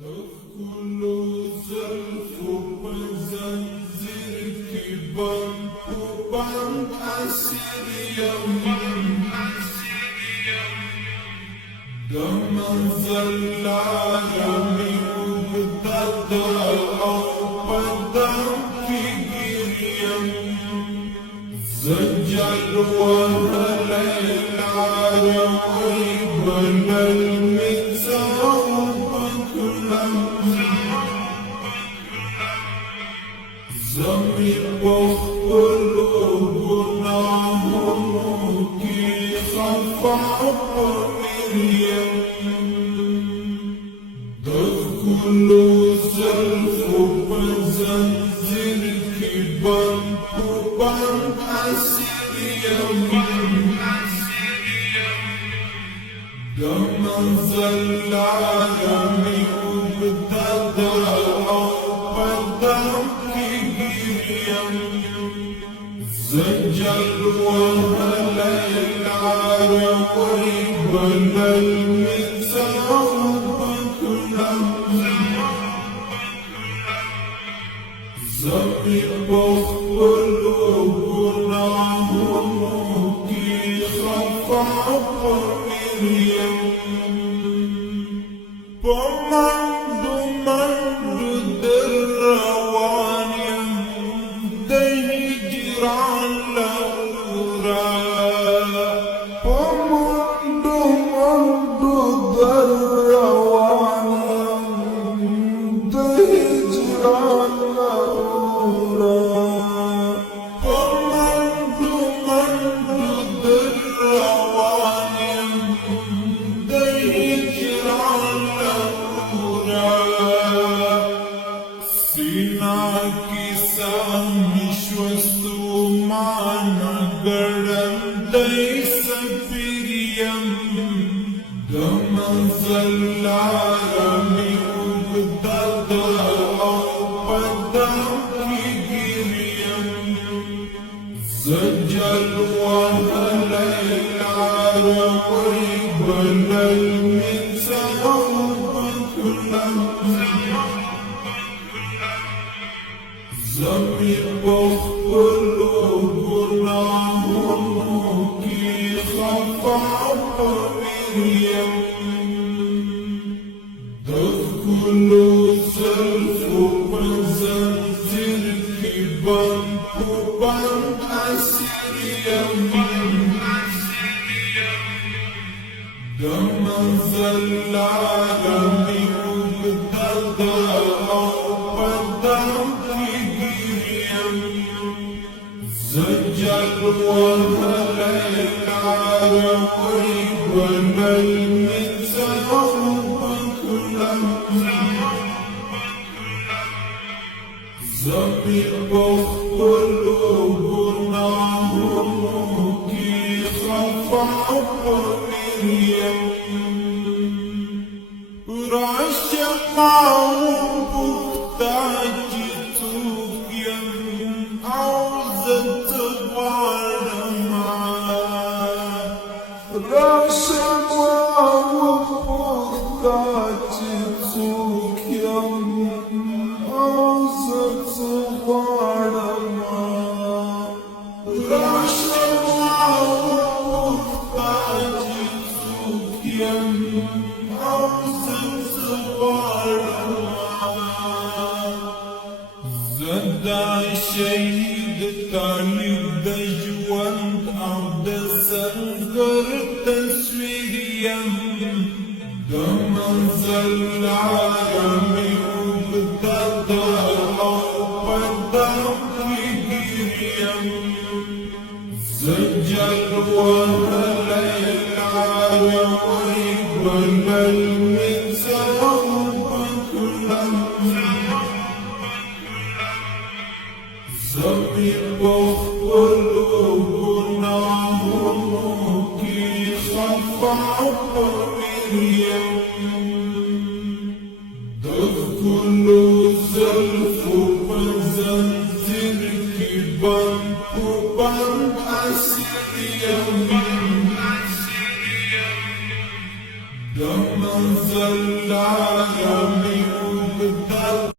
دخل زلف وزنزير كبان وبان أسير يمين دم زلع يمين وبدأ أو بدأ كيريم زجل وهليل عروي بنا المتساو زمير وقلوبنا هم كي خفع مريم دخل زلف وزنزير كبان وبان أسير يمين دم زلع يمين وبدأ أو بدأ زجل وهليل عروي بنا المتساو زمير وقلوبنا هم كي خفع مريم بمندو مندو درواني دهجران لورا بمندو مندو درواني دهجران لورا بمندو مندو درواني دهجران لورا سينا کی سامش وستومانا گرم دای سپیریم دم زلارمی اگداد او پدام کی گیریم زجل وهليل عروي بنا المتساو زمير وقلوبنا هم كي خفع مريم دخل زلف وزنزير كبان وبان أسير يمين دم زلع يمين وبدأ أو بدأ زجل وهليل عروي بنا المتساو زمير وقلوبنا هم كي خفع مريم رشقا وبختاجي توقيم عوزة غارما رشقا وبختاجي توقيم عوزة غارما رشقا وبختاجي توقيم زدا شهید طالب د ژوند او د سنګر تصویریم د منزل لارمې اوږده او پدام کې ګیریم زجل وهليل عروي بنا المتساو زمير وقلوبنا هم كي خفع مريم دخل زلف وزنزير كبان وبان أسير يمين دم زلع